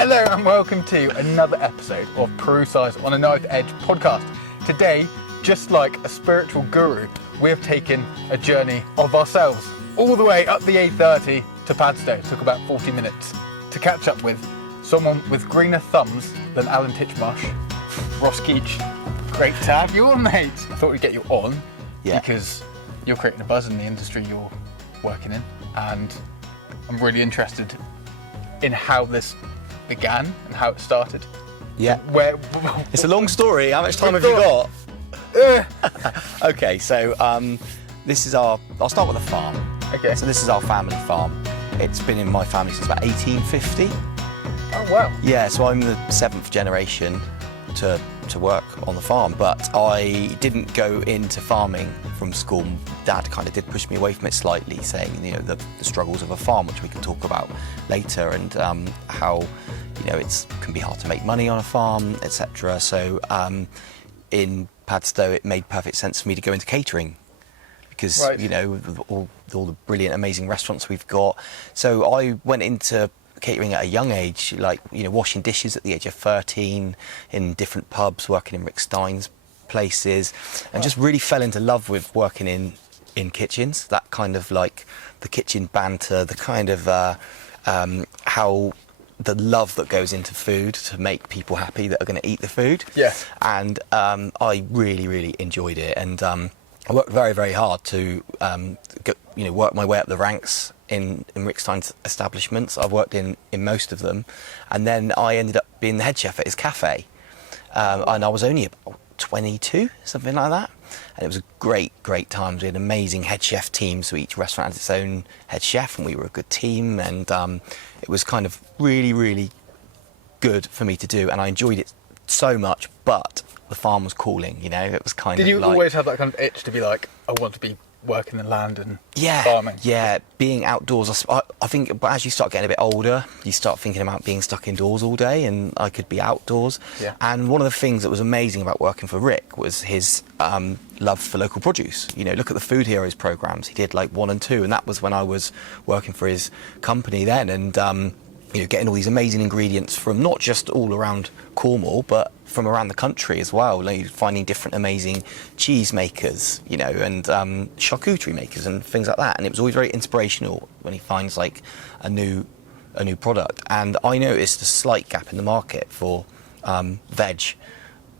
Hello and welcome to another episode of Pareusi on a Knife Edge podcast. Today, just like a spiritual guru, we have taken a journey of ourselves all the way up the A30 to Padstow. It took about 40 minutes to catch up with someone with greener thumbs than Alan Titchmarsh, Ross Geach. Great to have you on, mate. I thought we'd get you on because you're creating a buzz in the industry you're working in, and I'm really interested in how this began and how it started. Yeah. It's a long story. How much time have you got? Okay, so I'll start with the farm. Okay. So this is our family farm. It's been in my family since about 1850. Oh, wow. Yeah, so I'm the 7th generation to work on the farm, but I didn't go into farming from school. Dad kind of did push me away from it slightly, saying, the struggles of a farm, which we can talk about later, and how, it can be hard to make money on a farm, etc. So in Padstow, it made perfect sense for me to go into catering because, all the brilliant, amazing restaurants we've got. So I went into catering at a young age, washing dishes at the age of 13 in different pubs, working in Rick Stein's places, and just really fell into love with working in kitchens. That kind of like the kitchen banter, the kind of how the love that goes into food to make people happy that are going to eat the food. Yeah. And I really, really enjoyed it, and I worked very, very hard to work my way up the ranks in Rick Stein's establishments. I've worked in most of them, and then I ended up being the head chef at his cafe, and I was only about 22, something like that, and it was a great times. We had an amazing head chef team, so each restaurant had its own head chef, and we were a good team, and it was kind of really, really good for me to do, and I enjoyed it so much, but the farm was calling, it was kind of. Did you always have that kind of itch to be like, I want to be working the land and farming? Yeah, being outdoors. I think, but as you start getting a bit older, you start thinking about being stuck indoors all day, and I could be outdoors. Yeah. And one of the things that was amazing about working for Rick was his love for local produce. Look at the Food Heroes programs. He did like 1 and 2, and that was when I was working for his company then, and getting all these amazing ingredients from not just all around Cornwall, but from around the country as well. Finding different amazing cheese makers, and charcuterie makers and things like that. And it was always very inspirational when he finds like a new product. And I noticed a slight gap in the market for veg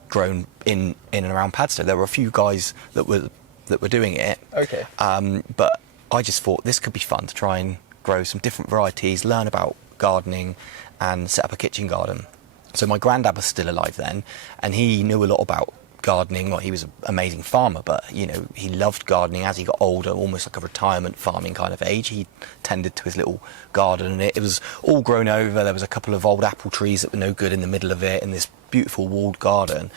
grown in and around Padstow. There were a few guys that were doing it. Okay. But I just thought this could be fun to try and grow some different varieties, learn about gardening, and set up a kitchen garden. So my granddad was still alive then, and he knew a lot about gardening. Well, he was an amazing farmer, but he loved gardening. As he got older, almost like a retirement farming kind of age, he tended to his little garden, and it was all grown over. There was a couple of old apple trees that were no good in the middle of it, in this beautiful walled garden.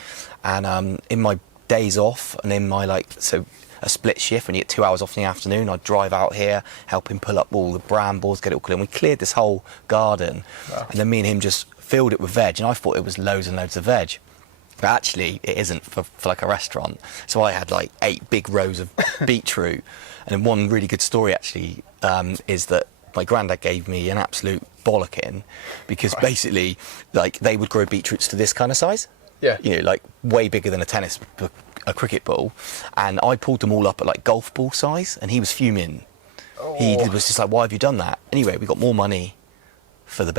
And in my days off, and in my a split shift, when you get 2 hours off in the afternoon, I'd drive out here, help him pull up all the brambles, get it all clear, and we cleared this whole garden. Wow. And then me and him just filled it with veg, and I thought it was loads and loads of veg. But actually, it isn't for like a restaurant. So I had like 8 big rows of beetroot. And one really good story, actually, is that my granddad gave me an absolute bollocking, because basically, they would grow beetroots to this kind of size. Yeah. Way bigger than a cricket ball, and I pulled them all up at like golf ball size, and he was fuming. Oh. He was just like, why have you done that? Anyway, we got more money for the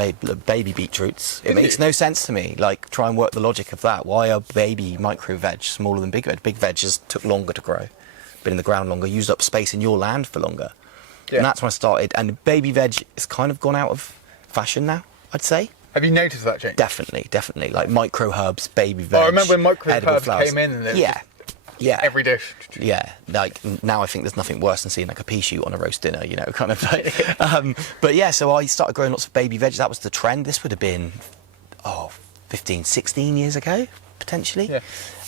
baby beetroots. It makes no sense to me. Try and work the logic of that. Why are baby micro veg smaller than big veg? Big veg just took longer to grow, been in the ground longer, used up space in your land for longer. Yeah. And that's when I started, and baby veg has kind of gone out of fashion now, I'd say. Have you noticed that change? Definitely. Like micro herbs, baby veg. I remember when micro herbs flowers came in, and it was every dish. Yeah, now I think there's nothing worse than seeing like a pea shoot on a roast dinner, kind of like. But yeah, so I started growing lots of baby veg. That was the trend. This would have been 15, 16 years ago, potentially. Yeah.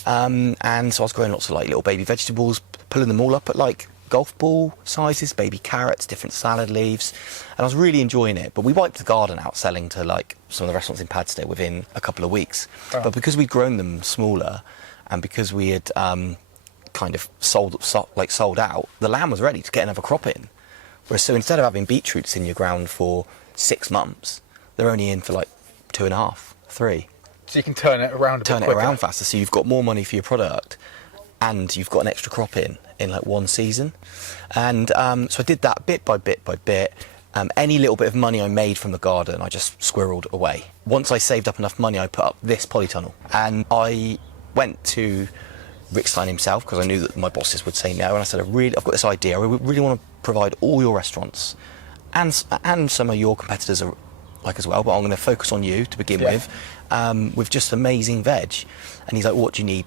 And so I was growing lots of like little baby vegetables, pulling them all up at like golf ball sizes, baby carrots, different salad leaves, and I was really enjoying it. But we wiped the garden out selling to like some of the restaurants in Padstow within a couple of weeks. Oh. But because we'd grown them smaller, and because we had kind of sold out, the land was ready to get another crop in. Whereas so instead of having beetroots in your ground for 6 months, they're only in for like 2.5, 3. So you can turn it around a bit quicker. Around faster, so you've got more money for your product, and you've got an extra crop in like one season. And so I did that bit by bit by bit. Any little bit of money I made from the garden, I just squirreled away. Once I saved up enough money, I put up this polytunnel, and I went to Rick Stein himself, because I knew that my bosses would say no, and I said, I've got this idea. I really want to provide all your restaurants and some of your competitors are like as well, but I'm going to focus on you to begin with just amazing veg. And he's like, what do you need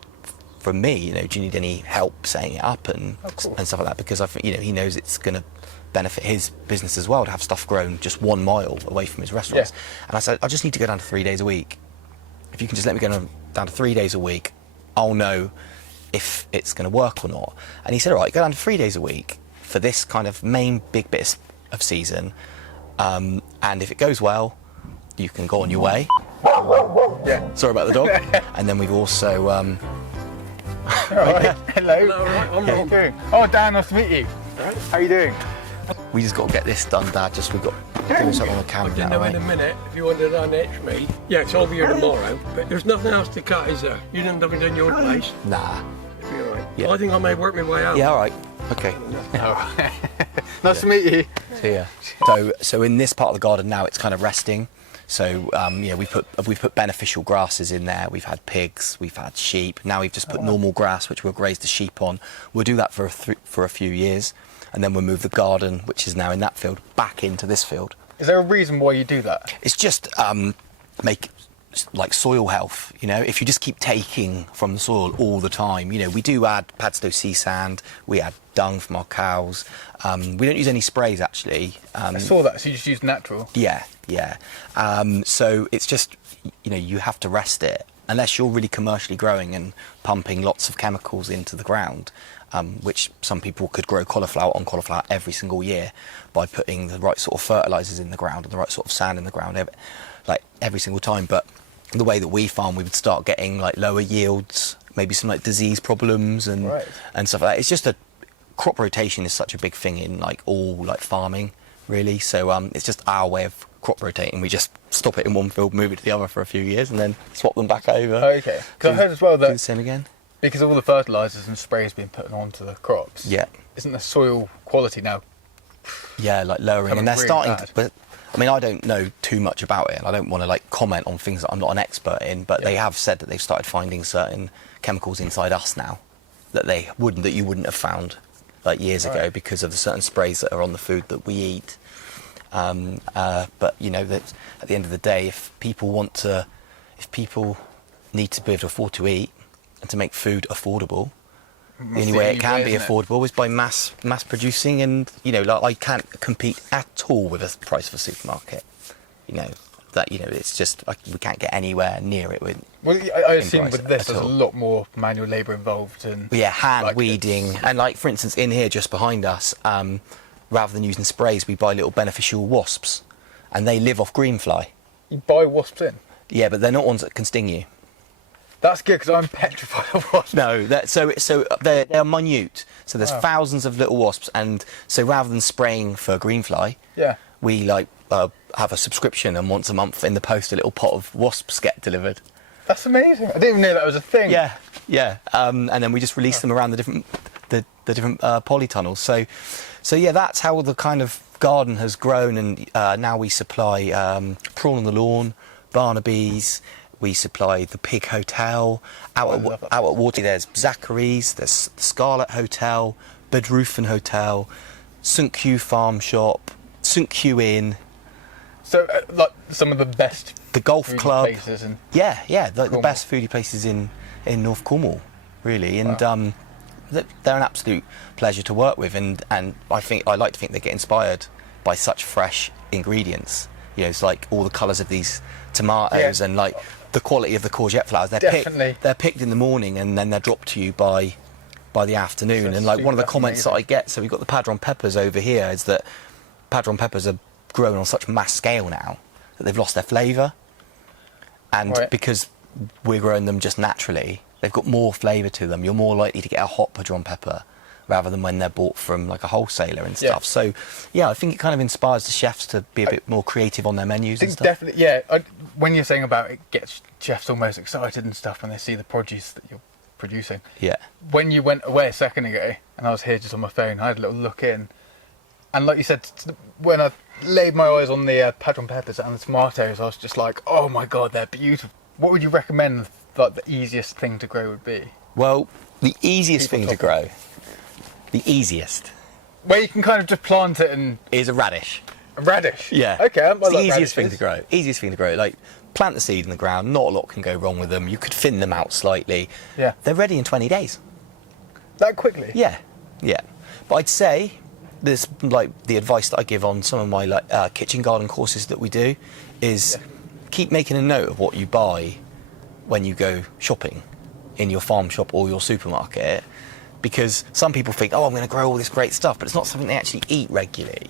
from me? You know, do you need any help setting it up and stuff like that? Because I think, you know, he knows it's going to benefit his business as well to have stuff grown just 1 mile away from his restaurants. And I said, I just need to go down to 3 days a week. If you can just let me go down to 3 days a week, I'll know if it's going to work or not. And he said, all right, go down to 3 days a week for this kind of main big bit of season, and if it goes well, you can go on your way. Sorry about the dog. And then we've also All right. Hello. How you doing? Oh, Dan, nice to meet you. How you doing? we just got to get this done, Dad. Just we've got to do something on the camera I now, know right? in a minute if you wanted an next meal. Yeah, it's over here tomorrow, but there's nothing else to cut, is there? You didn't have it in your place? Nah. It'll be all right. Yeah. Well, I think I may work my way out. Yeah, all right. Okay. Nice to meet you. See ya. So in this part of the garden now, it's kind of resting. So yeah, we put beneficial grasses in there. We've had pigs, we've had sheep. Now we've just put normal grass, which we'll graze the sheep on. We'll do that for a few years, and then we'll move the garden, which is now in that field, back into this field. Is there a reason why you do that? It's just make like soil health. You know, if you just keep taking from the soil all the time, you know, we do add Padstow sea sand. We add dung from our cows. We don't use any sprays actually. I saw that. So you just use natural. Yeah. So it's just, you know, you have to rest it unless you're really commercially growing and pumping lots of chemicals into the ground, which some people could grow cauliflower on cauliflower every single year by putting the right sort of fertilizers in the ground and the right sort of sand in the ground every single time. But the way that we farm, we would start getting like lower yields, maybe some like disease problems and stuff like that. It's just crop rotation is such a big thing in like all like farming, really. So it's just our way of crop rotating. We just stop it in one field, move it to the other for a few years, and then swap them back over. Okay. Because I heard as well that do the same again. Because of all the fertilizers and sprays being put onto the crops. Yeah. Isn't the soil quality now? Yeah, like lowering, and they're really starting. bad. But I mean, I don't know too much about it, and I don't want to like comment on things that I'm not an expert in. But they have said that they've started finding certain chemicals inside us now that you wouldn't have found like years ago because of the certain sprays that are on the food that we eat. But you know that at the end of the day, if people need to be able to afford to eat and to make food affordable, the only way it can be affordable is by mass producing. And you know, like I can't compete at all with a price of a supermarket. You know that it's just we can't get anywhere near it with. Well, I assume with this, there's a lot more manual labour involved, and hand weeding, and like for instance, in here just behind us. Rather than using sprays, we buy little beneficial wasps, and they live off greenfly. You buy wasps in? Yeah, but they're not ones that can sting you. That's good, because I'm petrified of wasps. No, so they're minute. So there's thousands of little wasps, and so rather than spraying for greenfly, we like have a subscription, and once a month in the post a little pot of wasps get delivered. That's amazing. I didn't even know that was a thing. Yeah. And then we just release them around the different polytunnels. So yeah, that's how the kind of garden has grown, and now we supply Prawn on the Lawn, Barnaby's, we supply the Pig Hotel, out at Waterley there's Zachary's, there's the Scarlet Hotel, Bedroofen Hotel, St Q Farm Shop, St Q Inn. So like some of the best the golf club places in the best foodie places in North Cornwall, really. And they're an absolute pleasure to work with, and I like to think they get inspired by such fresh ingredients. You know, it's like all the colours of these tomatoes and like the quality of the courgette flowers. They're picked in the morning and then they're dropped to you by the afternoon. And like one of the comments that I get, so we've got the padron peppers over here, is that padron peppers are grown on such mass scale now that they've lost their flavour, and because we're growing them just naturally, they've got more flavour to them. You're more likely to get a hot padron pepper rather than when they're bought from like a wholesaler and Yeah. stuff. So, yeah, I think it kind of inspires the chefs to be a bit more creative on their menus I and think stuff. definitely, yeah. When you're saying about it gets chefs almost excited and stuff when they see the produce that you're producing. Yeah. When you went away a second ago and I was here just on my phone, I had a little look in, and like you said, when I laid my eyes on the padron peppers and the tomatoes, I was just like, oh my god, they're beautiful. What would you recommend like the easiest thing to grow would be? Well, the easiest Keep on thing to top of grow, the easiest, Where you can kind of just plant it and is a radish. a radish. Yeah. Okay. I It's the like easiest thing to radishes. grow. Easiest thing to grow. Like, plant the seed in the ground. Not a lot can go wrong with them. You could thin them out slightly. Yeah. They're ready in 20 days. That quickly. Yeah. Yeah. But I'd say this, like, the advice that I give on some of my like kitchen garden courses that we do is keep making a note of what you buy when you go shopping in your farm shop or your supermarket, because some people think, oh, I'm going to grow all this great stuff, but it's not something they actually eat regularly.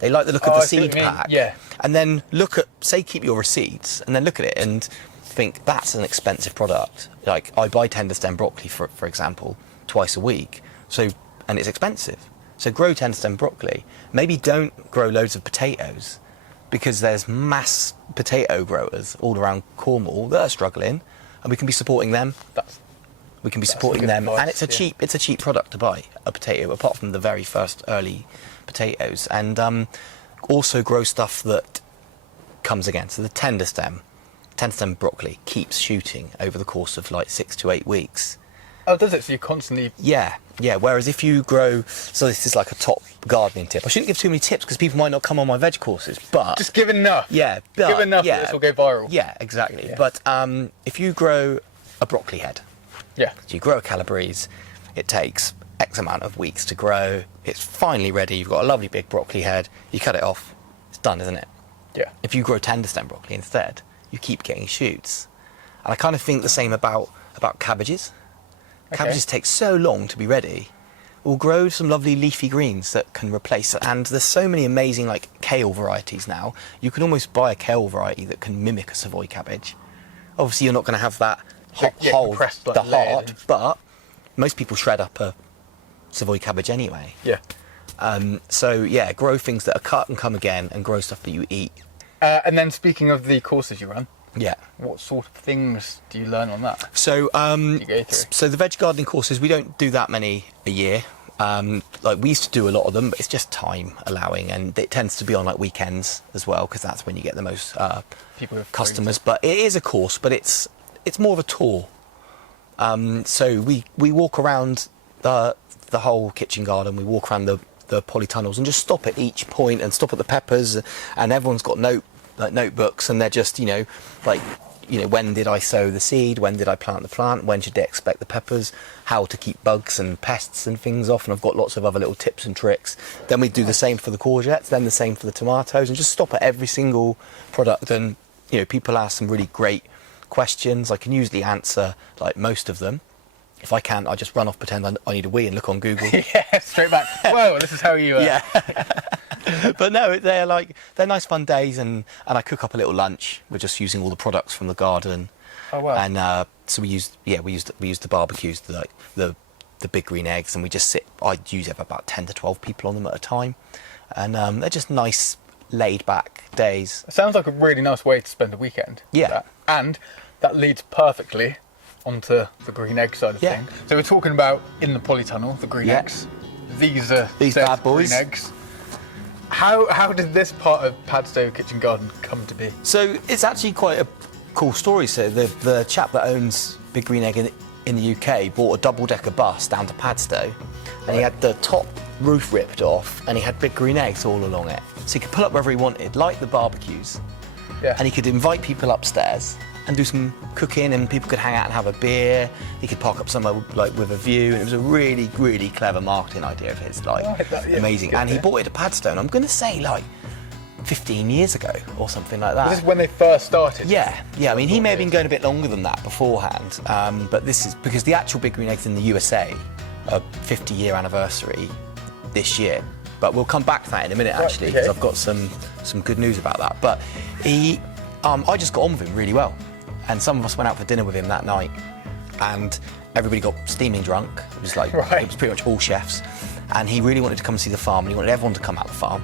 They like the look of the I see what seed you mean. pack. Yeah. And then look at, say, keep your receipts, and then look at it and think, that's an expensive product. Like, I buy tender stem broccoli, for example, twice a week, so, and it's expensive. So grow tender stem broccoli. Maybe don't grow loads of potatoes, because there's mass potato growers all around Cornwall that are struggling, and we can be supporting them. We can be supporting good them, advice, and it's a cheap product to buy, a potato, apart from the very first early potatoes. And also grow stuff that comes again. So the tender stem broccoli keeps shooting over the course of like 6 to 8 weeks. Oh, does it? So you constantly. Yeah. Whereas if you grow, so this is like a top gardening tip. I shouldn't give too many tips because people might not come on my veg courses, but Just give enough. yeah, Give enough that this will go viral. Yeah, exactly. Yeah. But if you grow a broccoli head, Yeah. so you grow a calabrese, it takes X amount of weeks to grow. It's finally ready. You've got a lovely big broccoli head. You cut it off. It's done, isn't it? Yeah. If you grow tender stem broccoli instead, you keep getting shoots. And I kind of think the same about cabbages. Okay. Cabbages take so long to be ready. We'll grow some lovely leafy greens that can replace it. And there's so many amazing like kale varieties now. You can almost buy a kale variety that can mimic a Savoy cabbage. Obviously, you're not going to have that hot Yeah, hole, compressed, like, the layered heart, in. but most people shred up a Savoy cabbage anyway. Yeah. So yeah, grow things that are cut and come again, and grow stuff that you eat. And then speaking of the courses you run, Yeah. what sort of things do you learn on that? So You go through. so the veg gardening courses, we don't do that many a year. Like we used to do a lot of them, but it's just time allowing, and it tends to be on like weekends as well, because that's when you get the most People who are free customers. But it is a course, but it's more of a tour. So we walk around the whole kitchen garden. We walk around the polytunnels and just stop at each point and stop at the peppers, and everyone's got notebooks, and they're just when did I sow the seed, when did I plant the plant, when should they expect the peppers, how to keep bugs and pests and things off, and I've got lots of other little tips and tricks. Then we do the same for the courgettes, then the same for the tomatoes, and just stop at every single product. And people ask some really great questions. I can usually answer like most of them. If I can't, I just run off, pretend I need a wee, and look on Google. Yeah, straight back. Whoa, this is how you. Yeah. But no, they're nice fun days, and I cook up a little lunch. We're just using all the products from the garden. Oh wow. And so we used the barbecues, the big green eggs, and we just sit. I usually have about 10 to 12 people on them at a time, and they're just nice, laid back days. It sounds like a really nice way to spend a weekend. Yeah. And that leads perfectly onto the green egg side of Yeah. things. So we're talking about in the polytunnel, the green Yeah. eggs. These are These said bad boys. green eggs. How did this part of Padstow Kitchen Garden come to be? So it's actually quite a cool story. So the chap that owns Big Green Egg in the UK bought a double-decker bus down to Padstow, and he had the top roof ripped off, and he had big green eggs all along it. So he could pull up wherever he wanted, like the barbecues, Yeah. and he could invite people upstairs and do some cooking, and people could hang out and have a beer. He could park up somewhere like with a view, and it was a really, really clever marketing idea of his, like Yeah, amazing. good And he idea. bought it at Padstow, and I'm going to say like 15 years ago or something like that. This is when they first started. Yeah. I mean, he may have been going a bit longer than that beforehand, but this is because the actual Big Green Eggs in the USA are 50-year anniversary this year. But we'll come back to that in a minute, Right, actually, because okay. I've got some good news about that. But I just got on with him really well, and some of us went out for dinner with him that night, and everybody got steaming drunk. It was like, Right. it was pretty much all chefs. And he really wanted to come and see the farm, and he wanted everyone to come out the farm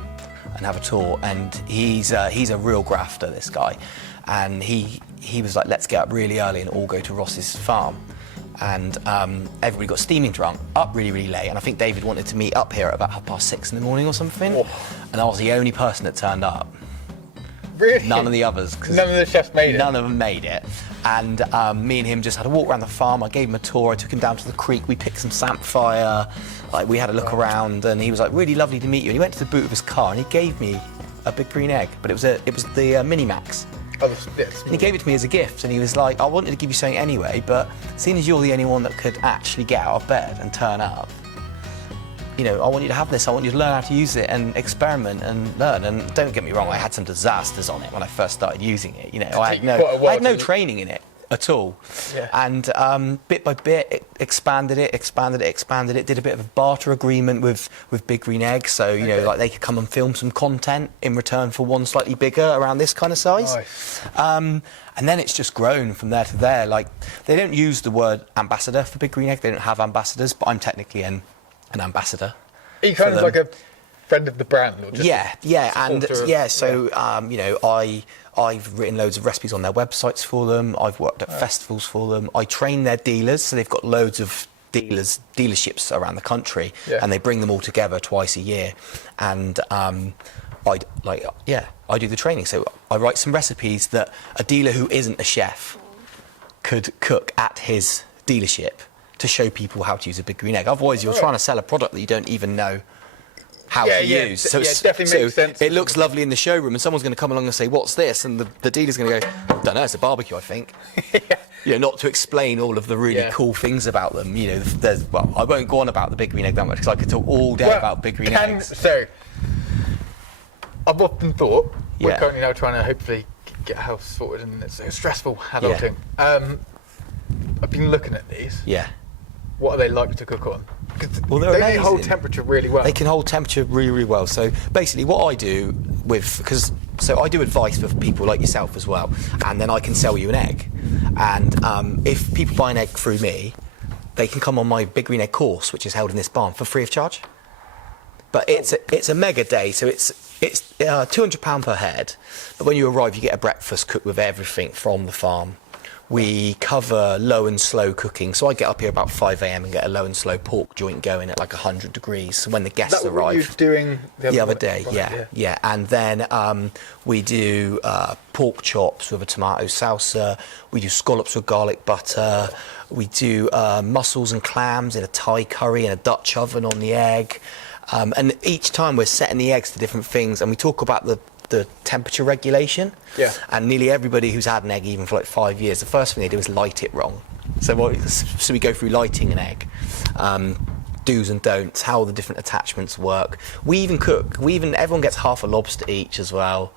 and have a tour. And he's a real grafter, this guy. And he was like, let's get up really early and all go to Ross's farm. And everybody got steaming drunk, up really, really late. And I think David wanted to meet up here at about 6:30 in the morning or something. Oh. And I was the only person that turned up. Really? None of the others. 'Cause None of the chefs made it? None of them made it. And me and him just had a walk around the farm. I gave him a tour. I took him down to the creek. We picked some samphire. Like, we had a look around, and he was like, really lovely to meet you. And he went to the boot of his car and he gave me a big green egg, but it was the Mini Max. Oh, yes. And he gave it to me as a gift, and he was like, I wanted to give you something anyway, but seeing as you're the only one that could actually get out of bed and turn up, you know, I want you to have this. I want you to learn how to use it and experiment and learn. And don't get me wrong, I had some disasters on it when I first started using it. You know, I had no training in it at all. Yeah. And bit by bit, expanded it, did a bit of a barter agreement with Big Green Egg. So, you know, like they could come and film some content in return for one slightly bigger around this kind of size. Nice. And then it's just grown from there to there. Like, they don't use the word ambassador for Big Green Egg. They don't have ambassadors, but I'm technically an ambassador. Are you kind of them. like a friend of the brand? Or just So you know, I've written loads of recipes on their websites for them. I've worked at festivals for them. I train their dealers, so they've got loads of dealerships around the country, and they bring them all together twice a year. And I do the training. So I write some recipes that a dealer who isn't a chef could cook at his dealership to show people how to use a Big Green Egg. Otherwise, you're trying to sell a product that you don't even know how to use. So it definitely makes sense. It looks lovely in the showroom, and someone's going to come along and say, "What's this?" And the dealer's going to go, "Don't know. It's a barbecue, I think." You know, not to explain all of the really cool things about them. You know, I won't go on about the Big Green Egg that much because I could talk all day about Big Green Eggs. So, I've often thought we're Yeah. currently now trying to hopefully get a house sorted, and it's stressful adulting. I've been looking at these. Yeah. What are they like to cook on? Because Well, they're they amazing. hold temperature really well. They can hold temperature really, really well. So basically what I do so I do advice for people like yourself as well, and then I can sell you an egg. And if people buy an egg through me, they can come on my Big Green Egg course, which is held in this barn, for free of charge. But it's a mega day, so it's £200 per head. But when you arrive, you get a breakfast cooked with everything from the farm. We cover low and slow cooking, so I get up here about 5 a.m. and get a low and slow pork joint going at like 100 degrees. So when the guests Is that what arrive, you were doing the other day, right, yeah. And then we do pork chops with a tomato salsa. We do scallops with garlic butter. We do mussels and clams in a Thai curry and a Dutch oven on the egg. And each time we're setting the eggs to different things, and we talk about the temperature regulation. Yeah. And nearly everybody who's had an egg, even for like 5 years, the first thing they do is light it wrong. So we go through lighting an egg, do's and don'ts, how the different attachments work. We even cook. Everyone gets half a lobster each as well.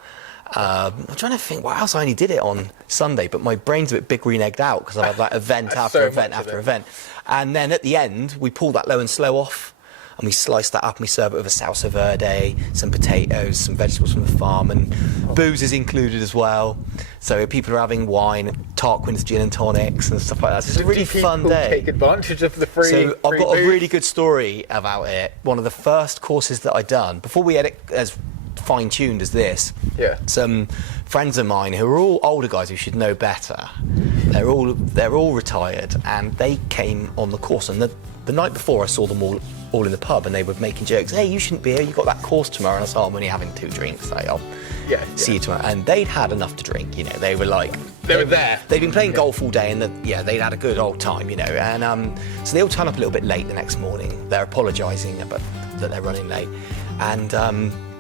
I'm trying to think what else. I only did it on Sunday, but my brain's a bit Big Green Egged out because I have like event after event after event. And then at the end, we pull that low and slow off, and we slice that up and we serve it with a salsa verde, some potatoes, some vegetables from the farm, and booze is included as well. So people are having wine, Tarquin's gin and tonics and stuff like that. So it's a really fun day. Take advantage of the free. So I've free got a booze. really good story about it. One of the first courses that I'd done, before we had it as fine-tuned as this, some friends of mine who are all older guys who should know better, they're all retired, and they came on the course, and the night before I saw them all in the pub, and they were making jokes, "Hey, you shouldn't be here, you've got that course tomorrow." And I said, "I'm only having 2 drinks, like, I'll see you tomorrow." And they'd had enough to drink, you know, they were like... They were there. They'd been playing golf all day, and they'd had a good old time, you know, and so they all turn up a little bit late the next morning. They're apologising that they're running late, and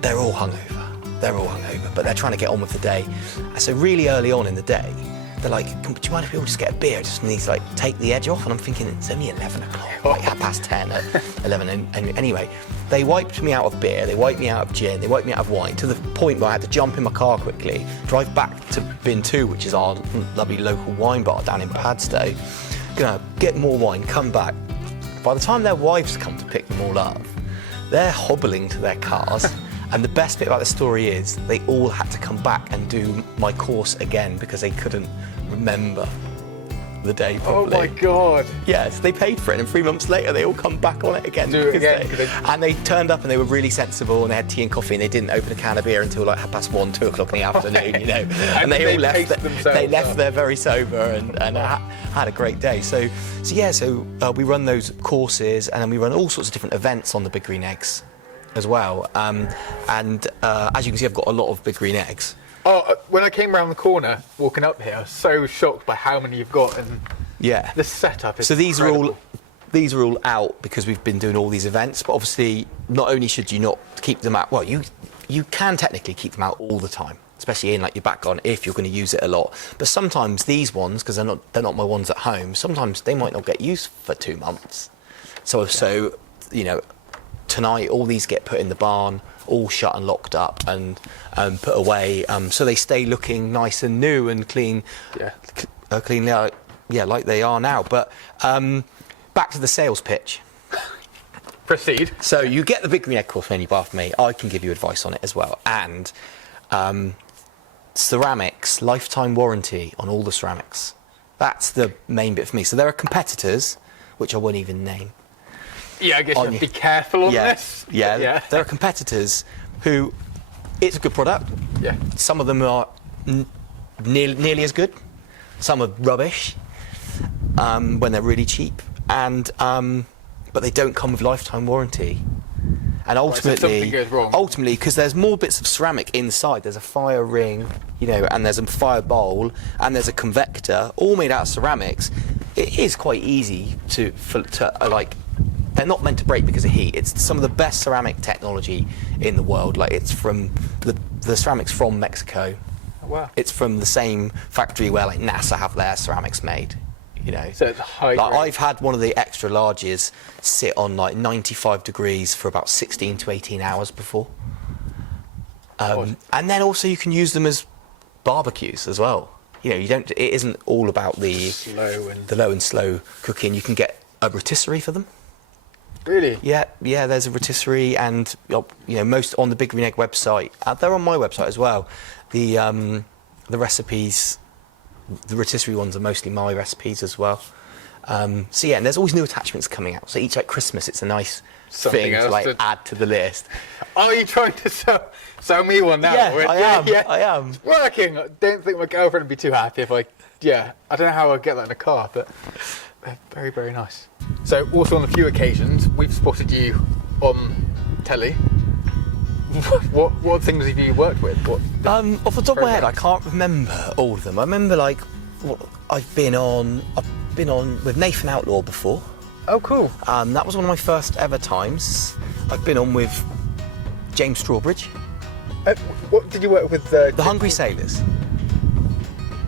they're all hungover, but they're trying to get on with the day. And so really early on in the day, they're like, "Do you mind if we all just get a beer? Just need to like take the edge off." And I'm thinking, it's only 11 o'clock, like 10:30 at 11. And anyway, they wiped me out of beer, they wiped me out of gin, they wiped me out of wine, to the point where I had to jump in my car quickly, drive back to Bin 2, which is our lovely local wine bar down in Padstow, gonna get more wine, come back. By the time their wives come to pick them all up, they're hobbling to their cars. And the best bit about the story is they all had to come back and do my course again because they couldn't remember the day Oh probably. my god. Yes, they paid for it, and 3 months later they all come back on it again. Do it because again, and they turned up and they were really sensible, and they had tea and coffee, and they didn't open a can of beer until like 1:30, 2 o'clock in the afternoon, you know. And they all left. paced themselves They left up. there very sober and had a great day. So we run those courses, and then we run all sorts of different events on the Big Green Eggs as well. And as you can see, I've got a lot of Big Green Eggs. Oh, when I came around the corner walking up here, I was so shocked by how many you've got, and Yeah. the setup is So these incredible. are all out because we've been doing all these events. But obviously, not only should you not keep them out. Well, you can technically keep them out all the time, especially in like your back garden if you're going to use it a lot. But sometimes these ones, because they're not my ones at home, sometimes they might not get used for 2 months. So you know, tonight all these get put in the barn, all shut and locked up and put away, so they stay looking nice and new and clean. Yeah. Cleanly, like they are now. But back to the sales pitch. Proceed. So you get the Big Green Egg course when you buy from me. I can give you advice on it as well. And ceramics, lifetime warranty on all the ceramics. That's the main bit for me. So there are competitors, which I won't even name. Yeah, I guess you have to be careful on this. Yeah. There are competitors who, it's a good product. Yeah. Some of them are nearly as good. Some are rubbish when they're really cheap, and but they don't come with lifetime warranty. And ultimately, something goes wrong. Because there's more bits of ceramic inside. There's a fire ring, you know, and there's a fire bowl, and there's a convector, all made out of ceramics. It is quite easy to they're not meant to break because of heat. It's some of the best ceramic technology in the world. Like, it's from the ceramics from Mexico. Oh, wow. It's from the same factory where like NASA have their ceramics made, you know. So it's high Like, grade. I've had one of the extra larges sit on like 95 degrees for about 16 to 18 hours before. And then also you can use them as barbecues as well. You know, it isn't all about the low and slow cooking. You can get a rotisserie for them. Really? Yeah, there's a rotisserie, and you know, most on the Big Green Egg website. They're on my website as well. The recipes, the rotisserie ones are mostly my recipes as well. And there's always new attachments coming out. So each like Christmas, it's a nice Something thing to else like to- add to the list. Are you trying to sell me one now? Yeah, I am. Yeah. I am. It's working. I don't think my girlfriend would be too happy if I don't know how I'd get that in a car, but they're very, very nice. So also on a few occasions, we've spotted you on telly. What things have you worked with? Off the top of my head, I can't remember all of them. I remember like I've been on with Nathan Outlaw before. Oh, cool. That was one of my first ever times. I've been on with James Strawbridge, What did you work with? the Hungry Sailors.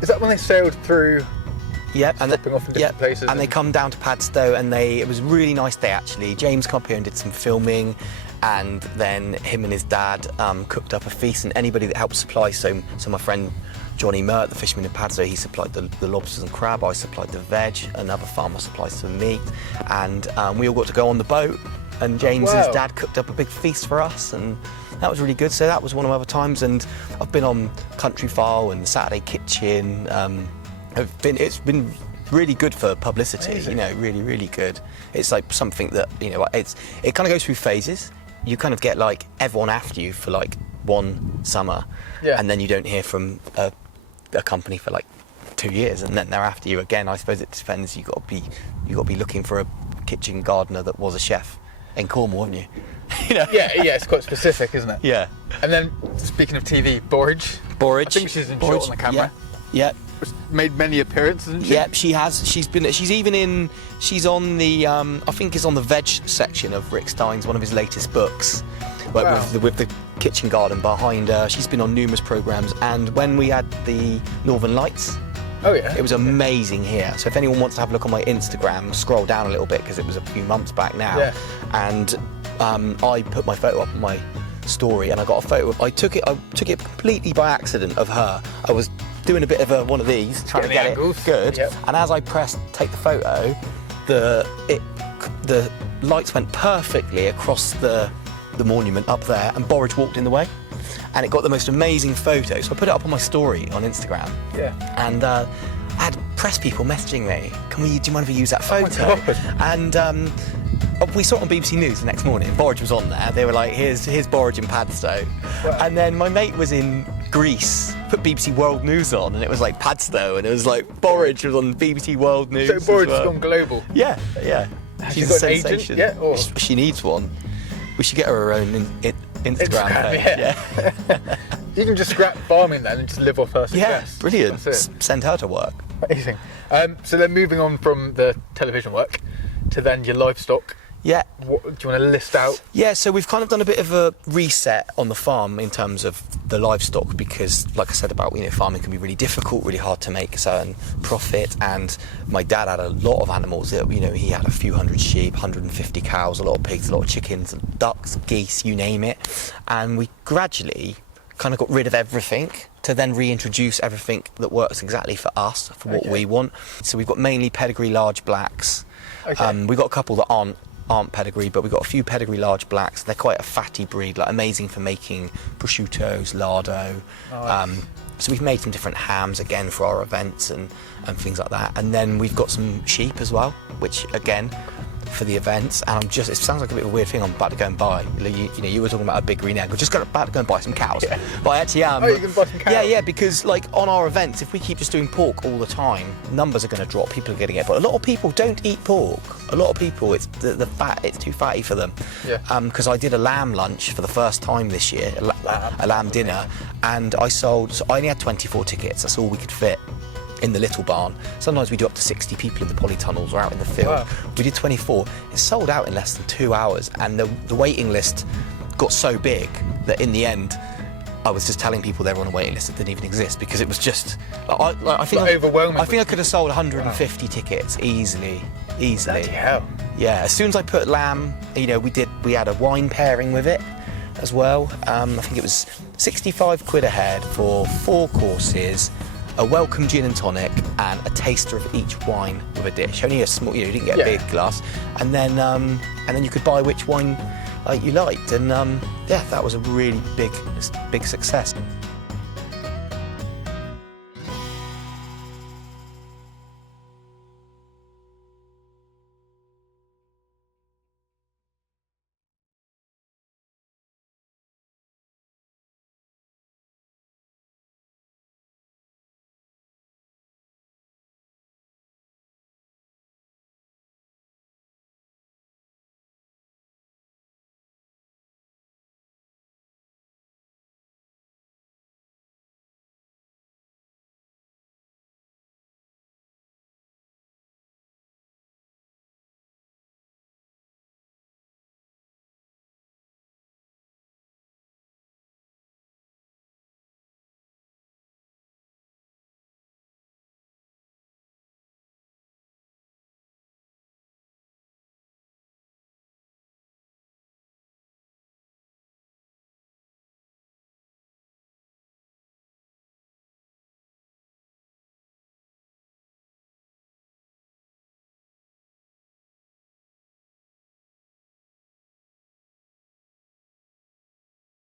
Is that when they sailed through? Yep, Stopping off in different places and they and- come down to Padstow, and it was a really nice day actually. James came up here and did some filming, and then him and his dad cooked up a feast, and anybody that helped supply. So my friend Johnny Mert, the fisherman in Padstow, he supplied the lobsters and crab. I supplied the veg. Another farmer supplied some meat, and we all got to go on the boat. And James's Wow. dad cooked up a big feast for us, and that was really good. So that was one of my other times, and I've been on Country File and Saturday Kitchen. It's been really good for publicity. Amazing. You know, really, really good. It's like something that, you know, it kind of goes through phases. You kind of get like everyone after you for like one summer, and then you don't hear from a company for like 2 years, and then they're after you again. I suppose it depends. You got to be looking for a kitchen gardener that was a chef in Cornwall, haven't you? You know? Yeah, it's quite specific, isn't it? Yeah. And then speaking of TV, Borage. Borage. I think she's in shot on the camera. Yeah. Made many appearances, hasn't she? Yep, she has. She's on the, I think it's on the veg section of Rick Stein's, one of his latest books, Wow. with the kitchen garden behind her. She's been on numerous programmes, and when we had the Northern Lights, Oh yeah. it was amazing here. So if anyone wants to have a look on my Instagram, scroll down a little bit because it was a few months back now. Yeah. And I put my photo up on my story, and I got a photo. I took it completely by accident of her. I was doing a bit of one of these, trying to Getting get the angles. it good. Yep. And as I pressed take the photo, the lights went perfectly across the monument up there, and Borage walked in the way. And it got the most amazing photo. So I put it up on my story on Instagram. Yeah. And I had press people messaging me, do you mind if we use that photo? Oh my God. And we saw it on BBC News the next morning. Borage was on there. They were like, here's Borage in Padstow. Wow. And then my mate was in Greece, put BBC World News on, and it was like Padstow, and it was like Borage was on BBC World News. So Borage as has well. gone global. Yeah. Has She's she a got an agent sensation. yet, or? She needs one. We should get her own Instagram page. Yeah. You can just scrap farming then and just live off her Yeah, success. brilliant. That's it. Send her to work. Amazing. So then moving on from the television work to then your livestock. Yeah. What do you want to list out? Yeah, so we've kind of done a bit of a reset on the farm in terms of the livestock because, like I said about, farming can be really difficult, really hard to make a certain profit. And my dad had a lot of animals. He had a few hundred sheep, 150 cows, a lot of pigs, a lot of chickens, ducks, geese, you name it. And we gradually kind of got rid of everything to then reintroduce everything that works exactly for us, for what we want. So we've got mainly pedigree large blacks. Okay. We've got a couple that aren't pedigree, but we've got a few pedigree large blacks. They're quite a fatty breed, like amazing for making prosciuttos, lardo. Nice. So we've made some different hams again for our events and things like that. And then we've got some sheep as well, which again for the events. And it sounds like a bit of a weird thing I'm about to go and buy. You were talking about a big green egg. We're just about to go and buy some cows. Yeah. But I actually am. Oh, you can buy some cows? Yeah, because like on our events, if we keep just doing pork all the time, numbers are going to drop. People are getting it. But a lot of people don't eat pork. A lot of people, it's the fat. It's too fatty for them. Yeah. Because I did a lamb lunch for the first time this year, a lamb dinner, and I only had 24 tickets. That's all we could fit in the little barn. Sometimes we do up to 60 people in the polytunnels or out in the field. Wow. We did 24. It sold out in less than 2 hours, and the waiting list got so big that in the end I was just telling people they were on a waiting list that didn't even exist because it was just I think overwhelming. I think I could have sold 150 tickets easily. Bloody hell. Yeah, as soon as I put lamb, we had a wine pairing with it as well. I think it was 65 quid a head for 4 courses, a welcome gin and tonic, and a taster of each wine with a dish. Only a small, you didn't get a big glass, and then you could buy which wine you liked, and that was a really big success.